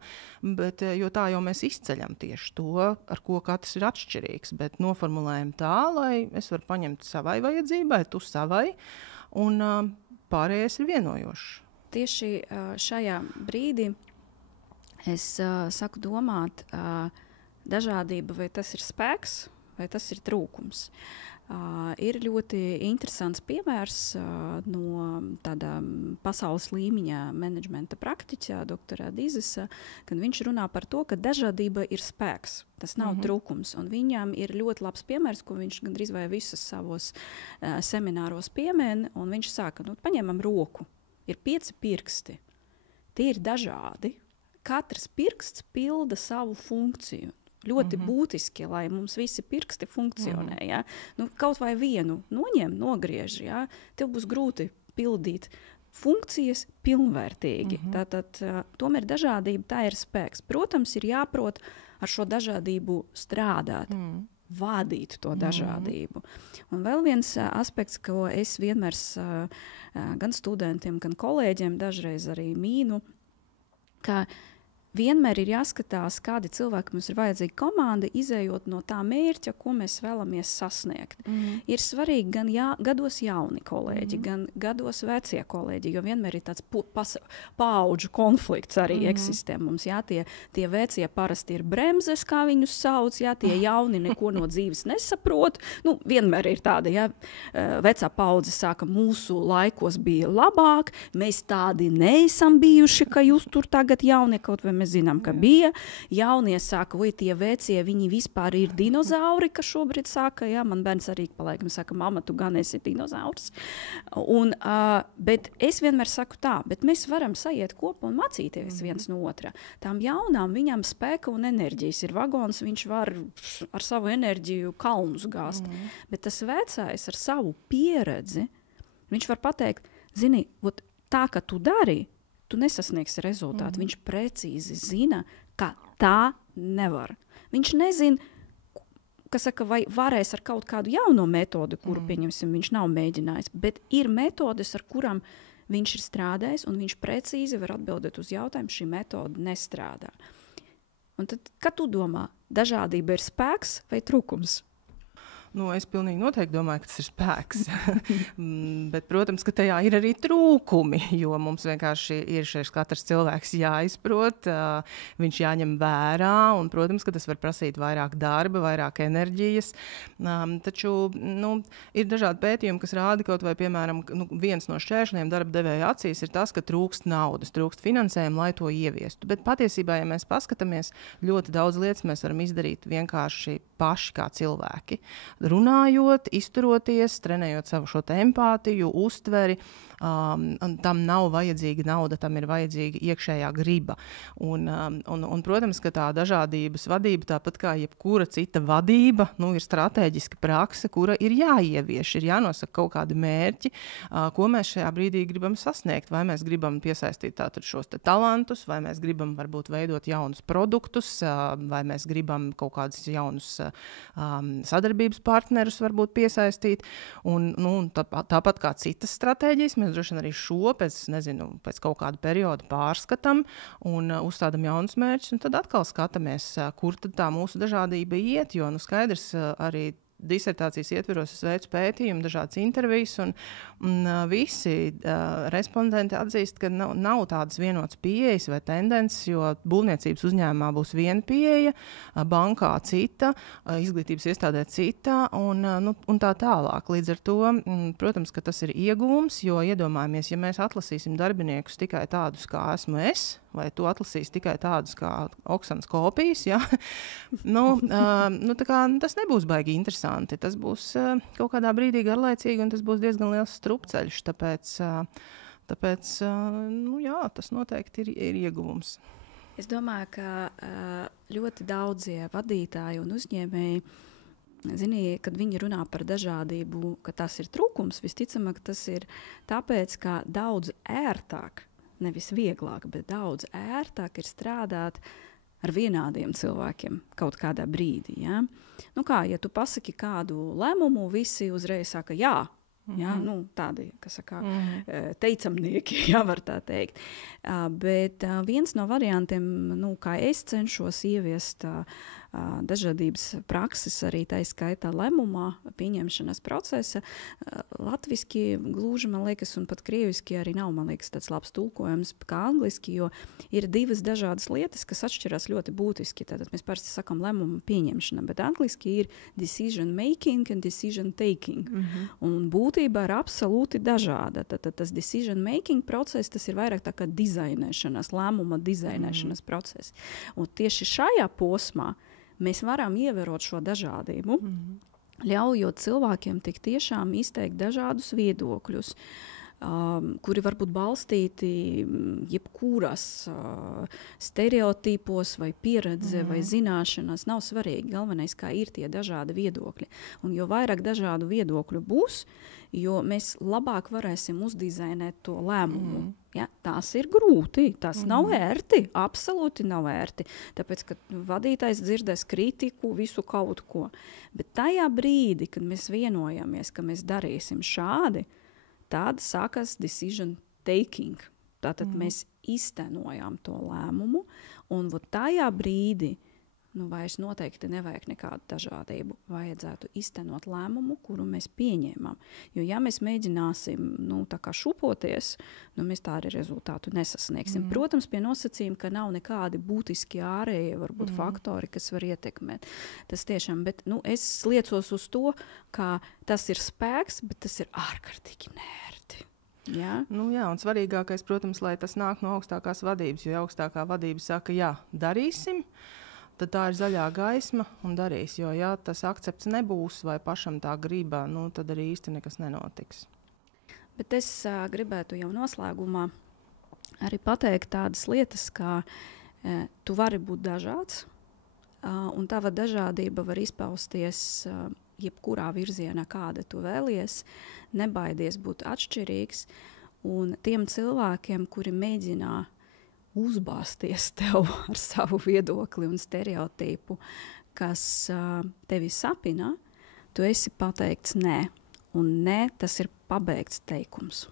Bet, jo tā jau mēs izceļam tieši to, ar ko katrs ir atšķirīgs, bet noformulējam tā, lai es varu paņemt savai vajadzībai, tu savai, un pārējais ir vienojošs. Tieši šajā brīdī es saku domāt, dažādība, vai tas ir spēks, vai tas ir trūkums. Ir ļoti interesants piemērs no tāda pasaules līmeņa menedžmenta praktiķa, doktora Dizesa, kad viņš runā par to, ka dažādība ir spēks, tas nav trūkums. Un viņam ir ļoti labs piemērs, ko viņš gandrīz vai visus savos semināros piemin, un viņš saka, paņemam roku, ir 5 pirksti, tie ir dažādi, katrs pirksts pilda savu funkciju. Ļoti būtiski, lai mums visi pirksti funkcionē. Ja? Kaut vai vienu noņem, nogriež, ja? Tev būs grūti pildīt funkcijas pilnvērtīgi. Tātad tomēr dažādība, tā ir spēks. Protams, ir jāprot ar šo dažādību strādāt, vadīt to dažādību. Un vēl viens aspekts, ko es vienmēr gan studentiem, gan kolēģiem dažreiz arī mīnu, ka vienmēr ir jāskatās, kādi cilvēki mums ir vajadzīgi komanda, izējot no tā mērķa, ko mēs vēlamies sasniegt. Ir svarīgi gan gados jauni kolēģi, gan gados vecie kolēģi, jo vienmēr ir tāds paudžu konflikts arī eksistē mums. Jā, tie vecie parasti ir bremzes, kā viņus sauc, jā, tie jauni neko no dzīves nesaprot. Vienmēr ir tāda, jā, vecā paudze saka, mūsu laikos bija labāk, mēs tādi neesam bijuši, ka jūs tur tagad jauni kaut vai mēs mēs zinām, ka bija. Jaunie saka, vai tie vecie, viņi vispār ir dinozauri, kas šobrīd saka, jā, man bērns arī palaikam saka, mama, tu gan esi dinozaurs. Bet es vienmēr saku tā, bet mēs varam sajiet kopā un mācīties viens no otra. Tām jaunām viņam spēka un enerģijas ir vagons, viņš var ar savu enerģiju kalnus gāzt. Bet tas vecais ar savu pieredzi, viņš var pateikt, zini, tā, ka tu dari, tu nesasniegsi rezultātu. Viņš precīzi zina, ka tā nevar. Viņš nezina, vai varēs ar kaut kādu jauno metodi, kuru, pieņemsim, viņš nav mēģinājis, bet ir metodes, ar kurām viņš ir strādājis, un viņš precīzi var atbildēt uz jautājumu, šī metode nestrādā. Un tad, kad tu domā, dažādība ir spēks vai trūkums? Es pilnīgi noteikti domāju, ka tas ir spēks. Bet, protams, ka tajā ir arī trūkumi, jo mums vienkārši ir šeit katrs cilvēks jāizprot, viņš jāņem vērā, un, protams, ka tas var prasīt vairāk darba, vairāk enerģijas. Taču ir dažādi pētījumi, kas rāda kaut vai, piemēram, viens no šķēršļiem darba devēja acīs ir tas, ka trūkst naudas, trūkst finansējumu, lai to ieviestu. Bet patiesībā, ja mēs paskatāmies, ļoti daudz lietas mēs varam izdarīt vienkārši paši kā cilvēki. Runājot, izturoties, trenējot savu šo empātiju, uztveri, tam nav vajadzīga nauda, tam ir vajadzīga iekšējā griba. Un, protams, ka tā dažādības vadība, tāpat kā jebkura cita vadība, ir stratēģiska prakse, kura ir jāievieš, ir jānosaka kaut kādi mērķi, ko mēs šajā brīdī gribam sasniegt. Vai mēs gribam piesaistīt tātad šos talantus, vai mēs gribam varbūt veidot jaunus produktus, vai mēs gribam kaut kādus jaunus sadarbības partnerus varbūt piesaistīt. Un tāpat kā citas stratēģijas, mēs droši vien arī šo pēc kaut kāda perioda pārskatām un uzstādām jaunus mērķus, un tad atkal skatāmies, kur tad tā mūsu dažādība iet, jo skaidrs arī disertācijas ietveros es veicu pētījumu, dažādas intervijas, un visi respondenti atzīst, ka nav tādas vienotas pieejas vai tendences, jo būvniecības uzņēmumā būs viena pieeja, bankā cita, izglītības iestādē cita, un tā tālāk. Līdz ar to, protams, ka tas ir ieguvums, jo iedomājamies, ja mēs atlasīsim darbiniekus tikai tādus, kā esmu es, vai tu atlasīsi tikai tādus kā Oksanas kopijas, ja? Tas nebūs baigi interesanti. Tas būs kaut kādā brīdī garlaicīgi, un tas būs diezgan liels strupceļš. Tāpēc tas noteikti ir ieguvums. Es domāju, ka ļoti daudzie vadītāji un uzņēmēji, kad viņi runā par dažādību, ka tas ir trūkums, visticamāk, tas ir tāpēc, ka daudz ērtāk, nevis vieglāk, bet daudz ērtāk ir strādāt ar vienādiem cilvēkiem kaut kādā brīdī. Ja? Ja tu pasaki kādu lēmumu, visi uzreiz saka jā. Ja? Tādi, kas saka, teicamnieki, ja var tā teikt. Bet viens no variantiem, kā es cenšos ieviest dažādības prakses arī tā skaitā lēmumā, pieņemšanas procesa. Latviski gluži, man liekas, un pat krieviski arī nav, man liekas, tāds labs tulkojums kā angliski, jo ir divas dažādas lietas, kas atšķirās ļoti būtiski. Tātad mēs parasti sakam lēmumu pieņemšana, bet angliski ir decision making and decision taking. Un būtībā ir absolūti dažāda. Tātad tas decision making process, tas ir vairāk tā kā dizainēšanas, lēmuma dizainēšanas process. Un tieši šajā posmā mēs varam ievērot šo dažādību, ļaujot cilvēkiem tik tiešām izteikt dažādus viedokļus, kuri var būt balstīti jebkuras stereotipos vai pieredze vai zināšanas. Nav svarīgi. Galvenais, kā ir tie dažādi viedokļi. Un jo vairāk dažādu viedokļu būs, jo mēs labāk varēsim uzdizainēt to lēmumu. Ja? Tas ir grūti, tas nav ērti, absolūti nav ērti. Tāpēc, ka vadītājs dzirdēs kritiku, visu kaut ko. Bet tajā brīdī, kad mēs vienojamies, ka mēs darīsim šādi, tad sākas decision taking. Tātad mēs iztenojam to lēmumu, un tajā brīdī vairs noteikti nevajag nekādu dažādību. Vajadzētu iztenot lēmumu, kuru mēs pieņēmām. Jo ja mēs mēģināsim tā kā šupoties, mēs tādu rezultātu nesasniegsim. Protams, pie nosacījuma, ka nav nekādi būtiski ārēji varbūt faktori, kas var ietekmēt. Tas tiešām, bet es liecos uz to, ka tas ir spēks, bet tas ir ārkārtīgi nērti. Jā? Nu, jā, un svarīgākais, protams, lai tas nāk no augstākās vadības, jo augstākā vadība saka, jā, darīsim, tad tā ir zaļā gaisma un darīs. Jo, ja tas akcepts nebūs vai pašam tā griba, nu, tad arī īsti nekas nenotiks. Bet es gribētu jau noslēgumā arī pateikt tādas lietas, kā tu vari būt dažāds, un tava dažādība var izpausties jebkurā virzienā, kāda tu vēlies, nebaidies būt atšķirīgs, un tiem cilvēkiem, kuri mēģinā uzbāzties tev ar savu viedokli un stereotipu, kas tevi sapina, tu esi pateikts nē, un nē, tas ir pabeigts teikums.